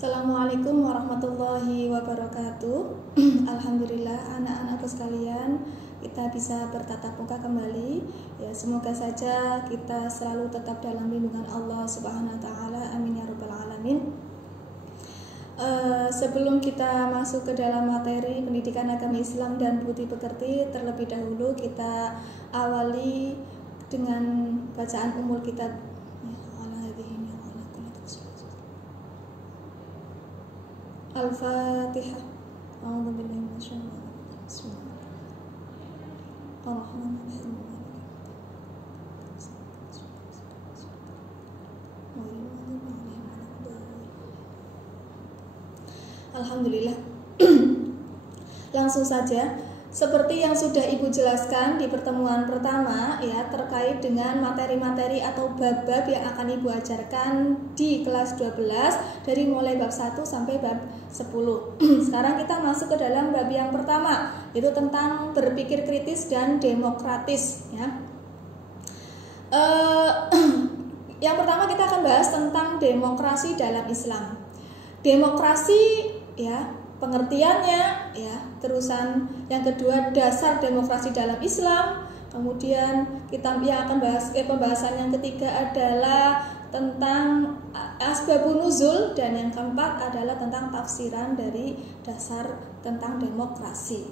Assalamualaikum warahmatullahi wabarakatuh. Alhamdulillah anak-anakku sekalian, kita bisa bertatap muka kembali. Ya, semoga saja kita selalu tetap dalam lindungan Allah Subhanahu wa taala. Amin ya rabbal alamin. Sebelum kita masuk ke dalam materi pendidikan agama Islam dan budi pekerti, terlebih dahulu kita awali dengan bacaan umul kitab. Al-Fatihah. A'udzu billahi minasyaitonir rajim. Bismillahirrahmanirrahim. Alhamdulillah. Langsung saja, seperti yang sudah Ibu jelaskan di pertemuan pertama ya, terkait dengan materi-materi atau bab-bab yang akan Ibu ajarkan di kelas 12 dari mulai bab 1 sampai bab 10. Sekarang kita masuk ke dalam bab yang pertama, yaitu tentang berpikir kritis dan demokratis ya. Yang pertama kita akan bahas tentang demokrasi dalam Islam. Demokrasi ya, pengertiannya ya, terusan yang kedua dasar demokrasi dalam Islam, kemudian kita yang akan bahas pembahasan yang ketiga adalah tentang asbabun nuzul, dan yang keempat adalah tentang tafsiran dari dasar tentang demokrasi.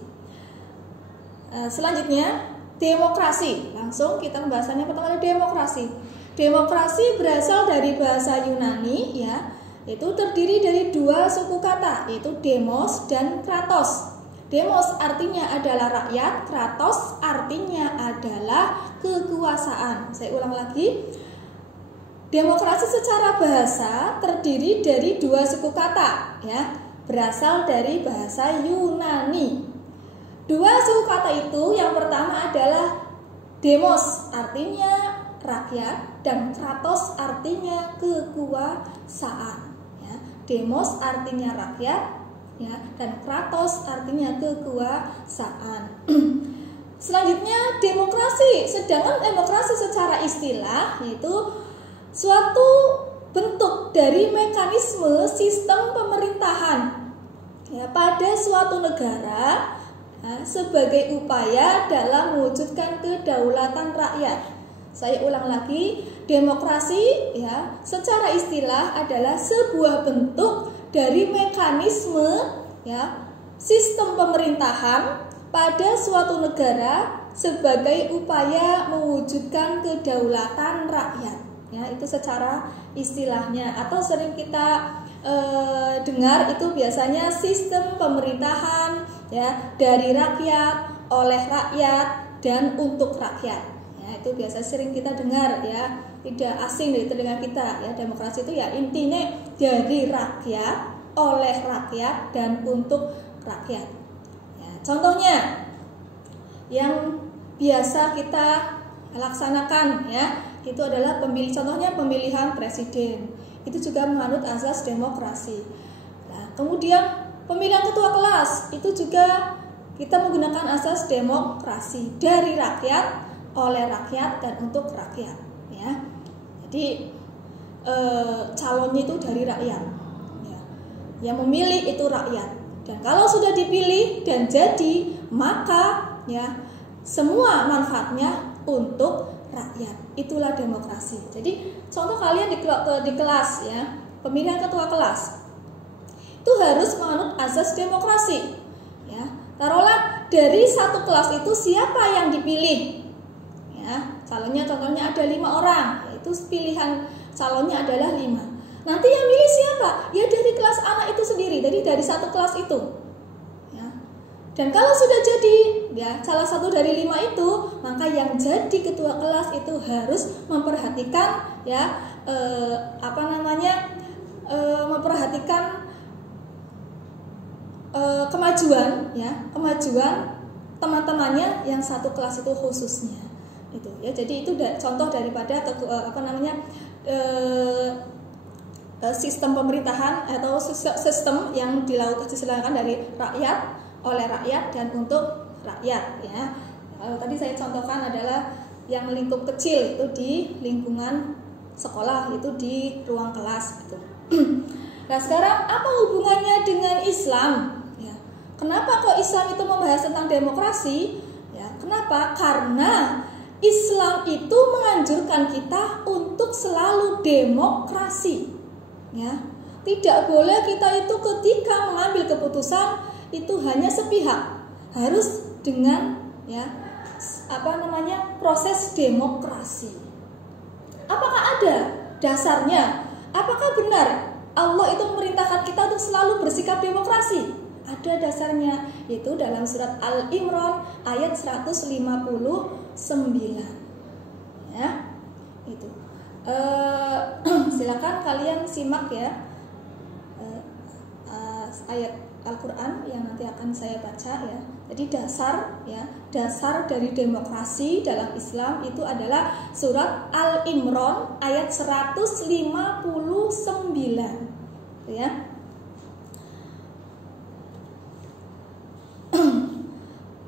Selanjutnya demokrasi, langsung kita pembahasannya. Pertama adalah demokrasi. Demokrasi berasal dari bahasa Yunani ya, itu terdiri dari dua suku kata, yaitu demos dan kratos. Demos artinya adalah rakyat, kratos artinya adalah kekuasaan. Saya ulang lagi. Demokrasi secara bahasa terdiri dari dua suku kata ya, berasal dari bahasa Yunani. Dua suku kata itu, yang pertama adalah demos artinya rakyat dan kratos artinya kekuasaan. Demos artinya rakyat ya, dan kratos artinya kekuasaan. Selanjutnya demokrasi. Sedangkan demokrasi secara istilah yaitu suatu bentuk dari mekanisme sistem pemerintahan ya, pada suatu negara ya, sebagai upaya dalam mewujudkan kedaulatan rakyat. Saya ulang lagi, demokrasi ya, secara istilah adalah sebuah bentuk dari mekanisme ya, sistem pemerintahan pada suatu negara sebagai upaya mewujudkan kedaulatan rakyat. Ya, itu secara istilahnya, atau sering kita dengar itu biasanya sistem pemerintahan ya, dari rakyat, oleh rakyat, dan untuk rakyat. Ya, itu biasa sering kita dengar ya, tidak asing dari telinga kita ya. Demokrasi itu ya intinya dari rakyat, oleh rakyat, dan untuk rakyat ya. Contohnya yang biasa kita laksanakan ya, itu adalah contohnya pemilihan presiden. Itu juga menganut azas demokrasi. Nah, kemudian pemilihan ketua kelas itu juga kita menggunakan azas demokrasi, dari rakyat, oleh rakyat, dan untuk rakyat ya. Jadi calonnya itu dari rakyat ya. Yang memilih itu rakyat, dan kalau sudah dipilih dan jadi, maka ya semua manfaatnya untuk rakyat. Itulah demokrasi. Jadi contoh kalian di kelas ya, pemilihan ketua kelas itu harus menganut azas demokrasi ya. Taruhlah dari satu kelas itu siapa yang dipilih ya, calonnya contohnya ada 5 orang, yaitu pilihan calonnya adalah 5. Nanti yang milih siapa? Ya dari kelas anak itu sendiri, dari satu kelas itu ya. Dan kalau sudah jadi ya salah satu dari 5 itu, maka yang jadi ketua kelas itu harus memperhatikan ya memperhatikan kemajuan ya, kemajuan teman-temannya yang satu kelas itu khususnya itu ya. Jadi itu contoh daripada sistem pemerintahan atau sistem yang dilakukan dari rakyat, oleh rakyat, dan untuk rakyat ya. Tadi saya contohkan adalah yang lingkup kecil itu di lingkungan sekolah, itu di ruang kelas gitu. Nah sekarang apa hubungannya dengan Islam? Ya, kenapa kok Islam itu membahas tentang demokrasi? Ya, kenapa? Karena Islam itu menganjurkan kita untuk selalu demokrasi. Ya, tidak boleh kita itu ketika mengambil keputusan itu hanya sepihak, harus dengan proses demokrasi. Apakah ada dasarnya? Apakah benar Allah itu memerintahkan kita untuk selalu bersikap demokrasi? Ada dasarnya, yaitu dalam surat Al-Imran ayat 159. Ya, itu. Silakan kalian simak ya ayat Al-Quran yang nanti akan saya baca ya. Jadi dasar dari demokrasi dalam Islam itu adalah surat Al-Imran ayat 159 ya.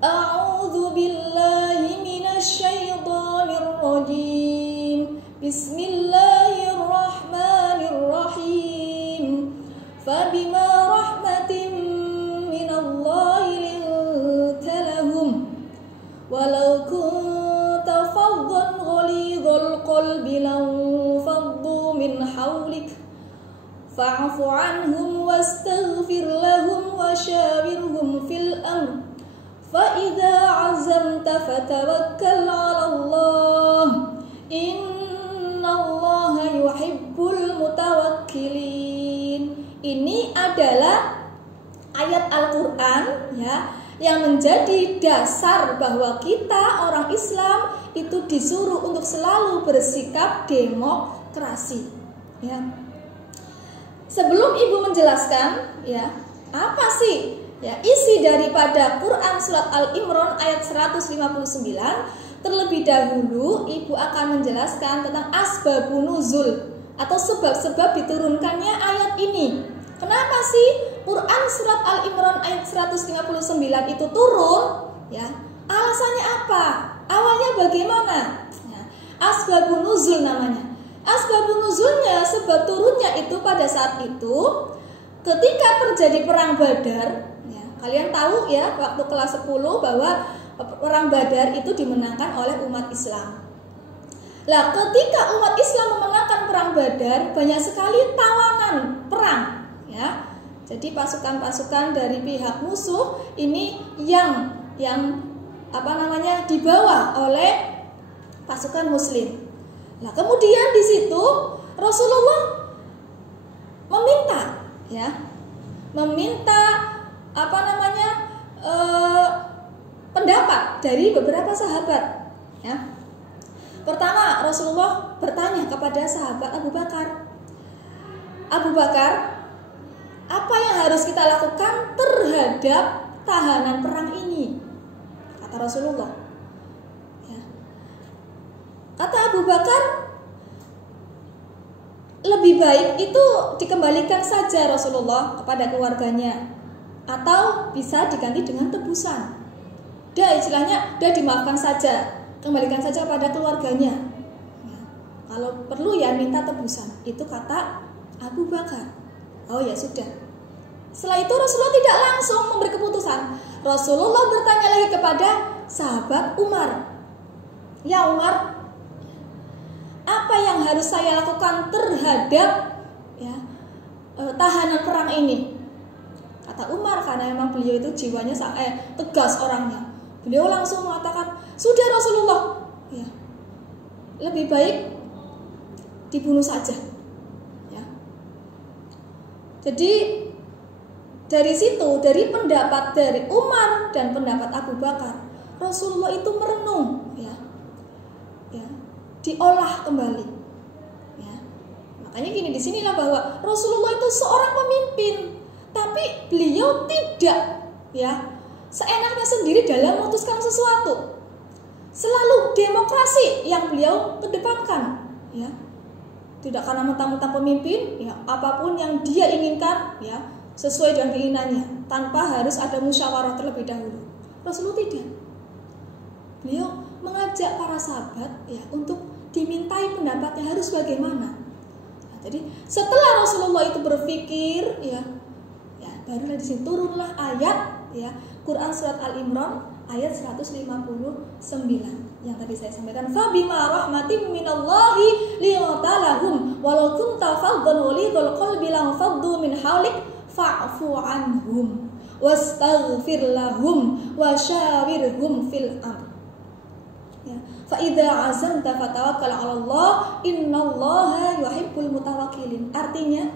A'udzu billahi minasyaitonir rajim. Bismillahirrahmanirrahim. Fabima rahmatin minallahi linta lahum walau kunta faddan ghalidhal qalbi lanfaddu min hawlik fa'fu anhum wastaghfir lahum washawirhum fil amr fa idza 'azamta fatawakkal 'ala Allah innallaha yuhibbul mutawakkilin. Ini adalah ayat Al-Quran ya, yang menjadi dasar bahwa kita orang Islam itu disuruh untuk selalu bersikap demokrasi ya. Sebelum Ibu menjelaskan ya, apa sih ya isi daripada Quran surat Al-Imran ayat 159, terlebih dahulu Ibu akan menjelaskan tentang asbabun nuzul atau sebab-sebab diturunkannya ayat ini. Kenapa sih Quran surat Al-Imran ayat 159 itu turun? Ya, alasannya apa? Awalnya bagaimana? Ya, asbabun nuzul namanya. Asbabun nuzulnya, sebab turunnya itu pada saat itu ketika terjadi perang Badar. Ya, kalian tahu ya waktu kelas 10 bahwa perang Badar itu dimenangkan oleh umat Islam. Lah, ketika umat Islam memenangkan perang Badar, banyak sekali tawanan perang, ya. Jadi pasukan-pasukan dari pihak musuh ini yang dibawa oleh pasukan Muslim. Nah, kemudian di situ Rasulullah meminta pendapat dari beberapa sahabat, ya. Pertama, Rasulullah bertanya kepada sahabat Abu Bakar, apa yang harus kita lakukan terhadap tahanan perang ini? Kata Rasulullah. Ya. Kata Abu Bakar, lebih baik itu dikembalikan saja Rasulullah kepada keluarganya, atau bisa diganti dengan tebusan. Istilahnya dimaafkan saja, kembalikan saja pada keluarganya. Ya. Kalau perlu ya minta tebusan. Itu kata Abu Bakar. Oh ya sudah. Setelah itu Rasulullah tidak langsung memberi keputusan. Rasulullah bertanya lagi kepada sahabat Umar. Ya Umar, apa yang harus saya lakukan terhadap tahanan perang ini? Kata Umar, karena memang beliau itu jiwanya tegas orangnya. Beliau langsung mengatakan, sudah Rasulullah, ya, lebih baik dibunuh saja. Ya. Jadi dari situ, dari pendapat dari Umar dan pendapat Abu Bakar, Rasulullah itu merenung, ya, diolah kembali. Ya. Makanya gini, disinilah bahwa Rasulullah itu seorang pemimpin, tapi beliau tidak, seenaknya sendiri dalam memutuskan sesuatu. Selalu demokrasi yang beliau kedepankan, ya. Tidak karena mentang-mentang pemimpin, ya, apapun yang dia inginkan, ya, sesuai dengan keinginannya, tanpa harus ada musyawarah terlebih dahulu. Rasulullah tidak. Beliau mengajak para sahabat, ya, untuk dimintai pendapatnya harus bagaimana. Jadi setelah Rasulullah itu berpikir ya barulah di sini turunlah ayat ya Quran surat Al-Imran ayat 159 yang tadi saya sampaikan, fa bima rahmatin minallahi liyatalahum walau kunta faddan walidul qalbi lam faddu min hawlik fa'fu anhum wastaghfir lahum wasyawirhum fil amr. Ya, fa idza azamta fatawakkal 'ala Allah innallaha yuhibbul mutawakkilin. Artinya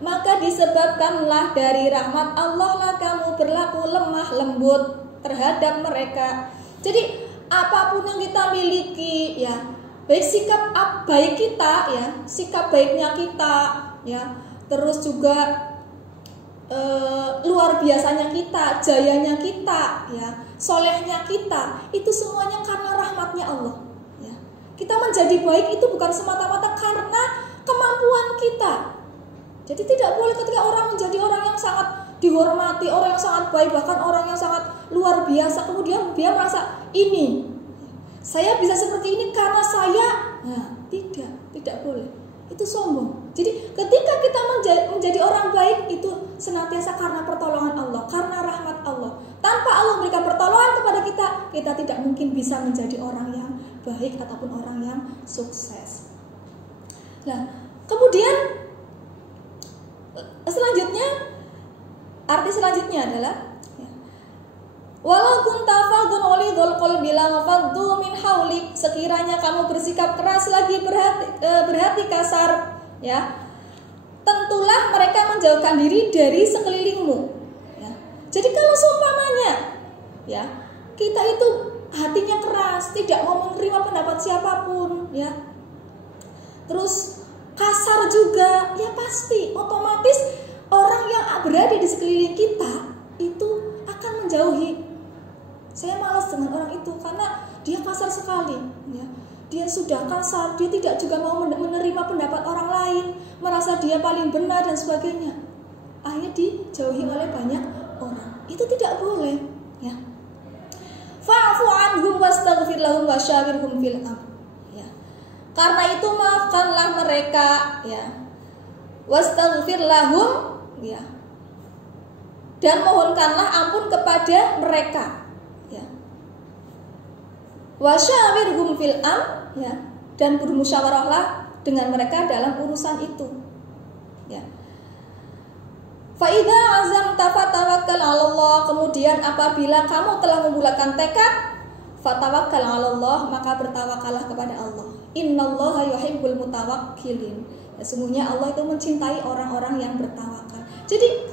maka disebabkanlah dari rahmat Allah lah kamu berlaku lemah lembut terhadap mereka. Jadi apapun yang kita miliki ya, baik sikap baik kita ya, sikap baiknya kita ya, terus juga luar biasanya kita, jayanya kita ya, solehnya kita, itu semuanya karena rahmatnya Allah ya. Kita menjadi baik itu bukan semata-mata karena kemampuan kita. Jadi tidak boleh ketika orang menjadi orang yang sangat dihormati, orang yang sangat baik, bahkan orang yang sangat luar biasa, kemudian dia merasa ini saya bisa seperti ini karena saya, nah tidak boleh, itu sombong. Jadi ketika kita menjadi orang baik itu senantiasa karena pertolongan Allah, karena rahmat Allah. Tanpa Allah memberikan pertolongan kepada kita, kita tidak mungkin bisa menjadi orang yang baik ataupun orang yang sukses. Nah, kemudian arti selanjutnya adalah walau kunta fadun walidul qalbi lam faddu min haulik, sekiranya kamu bersikap keras lagi berhati kasar ya, tentulah mereka menjauhkan diri dari sekelilingmu ya. Jadi kalau seumpamanya ya kita itu hatinya keras, tidak mau menerima pendapat siapapun ya, terus kasar juga, ya pasti otomatis orang yang berada di sekeliling kita itu akan menjauhi. Saya malas dengan orang itu karena dia kasar sekali ya. Dia sudah kasar, dia tidak juga mau menerima pendapat orang lain, merasa dia paling benar dan sebagainya. Akhirnya dijauhi oleh banyak orang. Itu tidak boleh ya. Fa'fu anhum wastaghfir lahum wasyawirhum fil amr. Karena itu maafkanlah mereka ya, wastaghfir lahum ya, dan mohonkanlah ampun kepada mereka ya, wasyawirhum fil amr ya, dan bermusyawarahlah dengan mereka dalam urusan itu ya. Fa idza azamta fatawakkal 'ala Allah, kemudian apabila kamu telah membulatkan tekad, fatawakkal 'ala Allah, maka bertawakallah kepada Allah. Innallaha yuhibbul mutawakkilin. Ya, sesungguhnya Allah itu mencintai orang-orang yang bertawakal. Jadi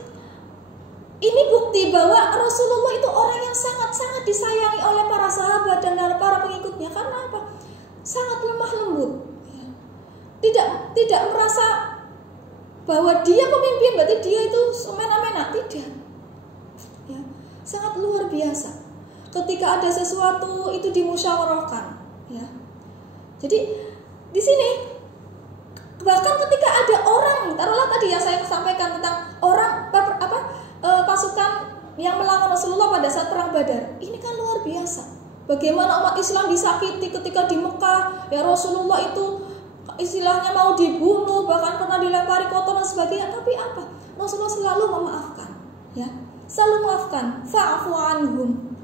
ini bukti bahwa Rasulullah itu orang yang sangat-sangat disayangi oleh para sahabat dan para pengikutnya. Karena apa? Sangat lemah lembut. Ya. Tidak merasa bahwa dia pemimpin, berarti dia itu semena-mena. Tidak. Ya, sangat luar biasa. Ketika ada sesuatu itu dimusyawarahkan, ya. Jadi di sini bahkan ketika ada orang, taruhlah tadi yang saya sampaikan tentang orang pasukan yang melawan Rasulullah pada saat perang Badar, ini kan luar biasa. Bagaimana umat Islam disakiti ketika di Mekah, ya Rasulullah itu istilahnya mau dibunuh, bahkan pernah dilempari kotoran dan sebagainya. Tapi apa? Rasulullah selalu memaafkan, ya, selalu memaafkan. Fa'fu anhum.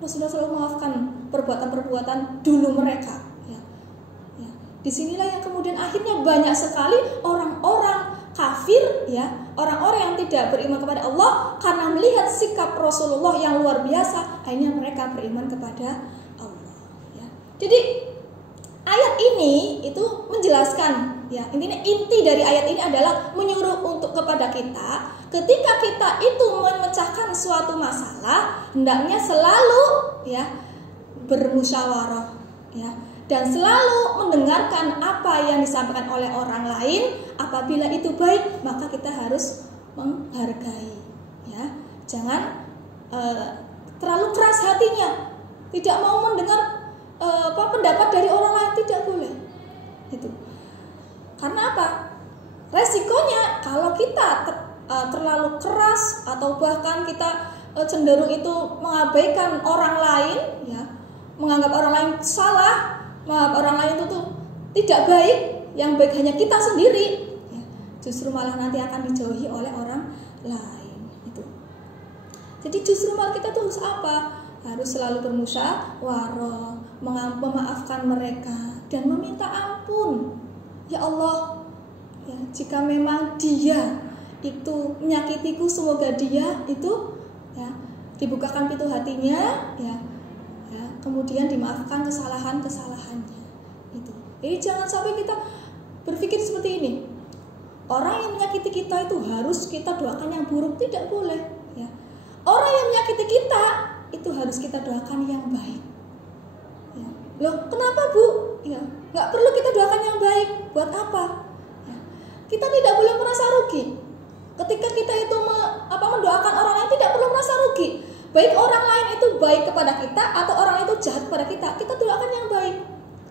Rasulullah selalu memaafkan perbuatan-perbuatan dulu mereka. Disinilah yang kemudian akhirnya banyak sekali orang-orang kafir ya, orang-orang yang tidak beriman kepada Allah karena melihat sikap Rasulullah yang luar biasa, akhirnya mereka beriman kepada Allah ya. Jadi ayat ini itu menjelaskan ya, intinya inti dari ayat ini adalah menyuruh untuk kepada kita ketika kita itu memecahkan suatu masalah, hendaknya selalu ya bermusyawarah ya, dan selalu mendengarkan apa yang disampaikan oleh orang lain. Apabila itu baik, maka kita harus menghargai ya. Jangan terlalu keras hatinya, tidak mau mendengar pendapat dari orang lain, tidak boleh itu. Karena apa? Resikonya kalau kita terlalu keras atau bahkan kita cenderung itu mengabaikan orang lain ya, menganggap orang lain salah, menganggap orang lain itu tuh tidak baik yang baik hanya kita sendiri, ya, justru malah nanti akan dijauhi oleh orang lain. Itu. Jadi justru malah kita tuh harus apa? Harus selalu bermusyawarah, memaafkan mereka dan meminta ampun. Ya Allah, ya, jika memang dia itu menyakitiku, semoga dia itu, ya, dibukakan pintu hatinya, ya, kemudian dimaafkan kesalahannya. Itu. Jadi jangan sampai kita berpikir seperti ini. Orang yang menyakiti kita itu harus kita doakan yang buruk, tidak boleh. Ya. Orang yang menyakiti kita itu harus kita doakan yang baik. Ya. Loh, kenapa Bu? Ya, nggak perlu kita doakan yang baik. Buat apa? Ya. Kita tidak boleh merasa rugi. Ketika kita itu mendoakan orang lain, tidak perlu merasa rugi. Baik orang lain itu baik kepada kita atau orang itu jahat kepada kita doakan yang baik.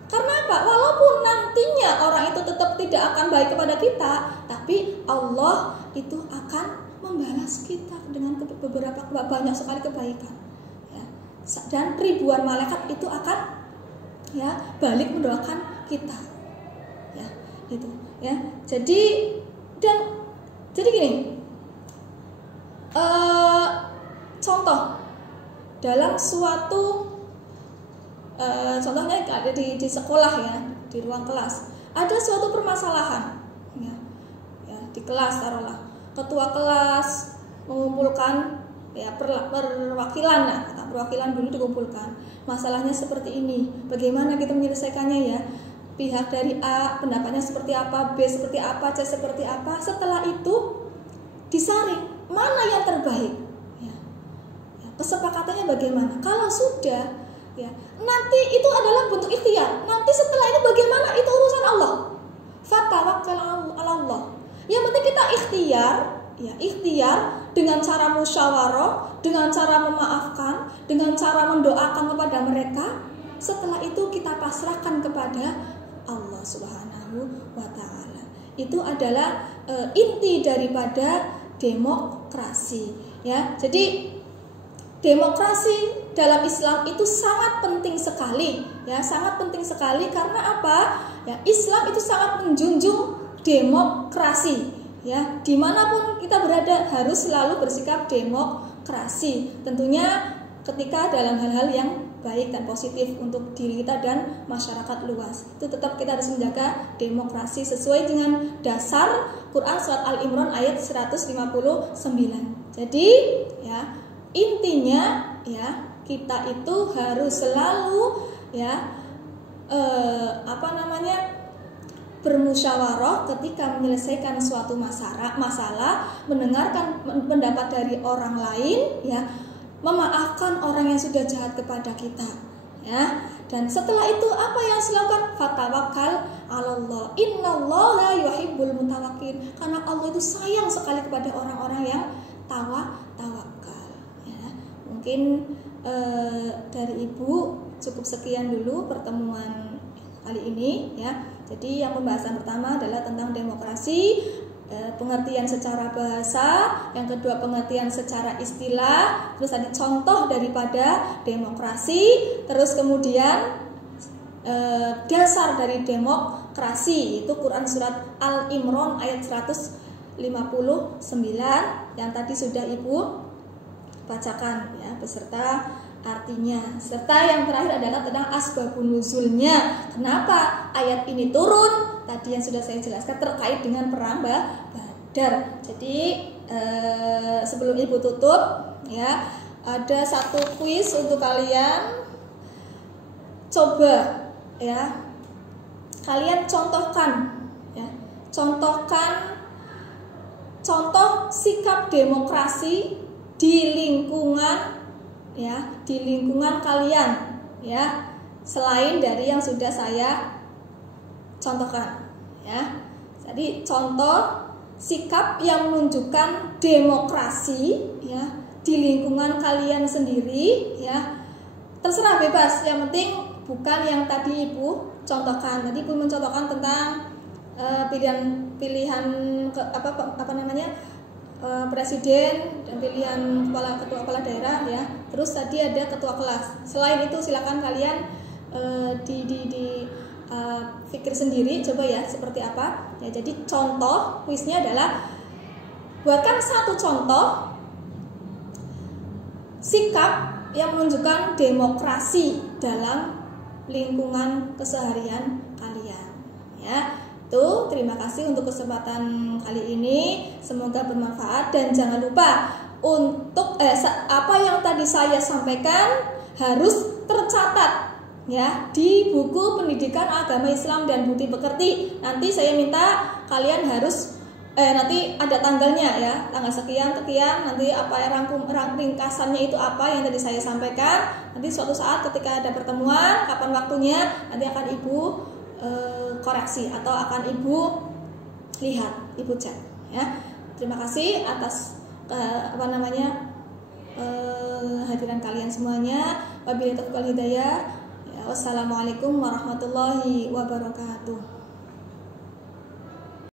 Karena apa? Walaupun nantinya orang itu tetap tidak akan baik kepada kita, tapi Allah itu akan membalas kita dengan beberapa banyak sekali kebaikan. Ya. Dan ribuan malaikat itu akan, ya, balik mendoakan kita. Ya, itu. Ya. Jadi gini. Contoh dalam suatu contohnya ada di sekolah, ya, di ruang kelas ada suatu permasalahan, ya, di kelas, taruhlah ketua kelas mengumpulkan, ya, perwakilan dulu dikumpulkan, masalahnya seperti ini, bagaimana kita menyelesaikannya, ya, pihak dari A pendapatnya seperti apa, B seperti apa, C seperti apa. Setelah itu disaring mana yang terbaik, ya, kesepakatannya bagaimana. Kalau sudah, ya, nanti itu adalah bentuk ikhtiar. Nanti setelah ini bagaimana itu urusan Allah. Fatawakkal 'ala Allah. Yang penting kita ikhtiar dengan cara musyawarah, dengan cara memaafkan, dengan cara mendoakan kepada mereka. Setelah itu kita pasrahkan kepada Allah Subhanahu wa taala. Itu adalah inti daripada demokrasi, ya. Jadi demokrasi dalam Islam itu sangat penting sekali, ya, sangat penting sekali. Karena apa? Ya, Islam itu sangat menjunjung demokrasi, ya. Dimanapun kita berada harus selalu bersikap demokrasi. Tentunya ketika dalam hal-hal yang baik dan positif untuk diri kita dan masyarakat luas, itu tetap kita harus menjaga demokrasi sesuai dengan dasar Quran surat Al-Imran ayat 159. Jadi, ya, intinya, ya, kita itu harus selalu, ya, bermusyawarah ketika menyelesaikan suatu masalah, mendengarkan pendapat dari orang lain, ya, memaafkan orang yang sudah jahat kepada kita, ya. Dan setelah itu apa yang harus dilakukan? Fatawakkal 'ala Allah. Innallaha yuhibbul mutawakkil. Karena Allah itu sayang sekali kepada orang-orang yang tawakal, ya. Mungkin dari Ibu cukup sekian dulu pertemuan kali ini, ya. Jadi yang pembahasan pertama adalah tentang demokrasi, pengertian secara bahasa, yang kedua pengertian secara istilah, terus tadi contoh daripada demokrasi, terus kemudian dasar dari demokrasi itu Quran surat Al-Imran ayat 159 yang tadi sudah Ibu bacakan, ya, beserta artinya. Serta yang terakhir adalah tentang asbabun nuzulnya. Kenapa ayat ini turun? Tadi yang sudah saya jelaskan terkait dengan perang Badar. Jadi sebelum Ibu tutup, ya, ada satu kuis untuk kalian. Coba, ya, kalian contohkan, ya, contoh sikap demokrasi di lingkungan, ya, di lingkungan kalian, ya, selain dari yang sudah saya contohkan, ya. Jadi contoh sikap yang menunjukkan demokrasi, ya, di lingkungan kalian sendiri, ya. Terserah, bebas, yang penting bukan yang tadi Ibu contohkan. Tadi Ibu mencontohkan tentang pilihan presiden dan pilihan ketua kepala daerah, ya. Terus tadi ada ketua kelas. Selain itu silakan kalian pikir sendiri coba ya seperti apa ya. Jadi contoh kuisnya adalah buatkan satu contoh sikap yang menunjukkan demokrasi dalam lingkungan keseharian kalian ya. Tuh, terima kasih untuk kesempatan kali ini, semoga bermanfaat dan jangan lupa untuk apa yang tadi saya sampaikan harus tercatat ya di buku Pendidikan Agama Islam dan Bukti Pekerti. Nanti saya minta kalian harus nanti ada tanggalnya ya, tanggal sekian nanti apa ringkasannya itu apa yang tadi saya sampaikan. Nanti suatu saat ketika ada pertemuan, kapan waktunya nanti akan Ibu koreksi atau akan Ibu lihat, Ibu cek ya. Terima kasih atas hadiran kalian semuanya. Wabillahi taufiq wal hidayah. Wassalamualaikum warahmatullahi wabarakatuh.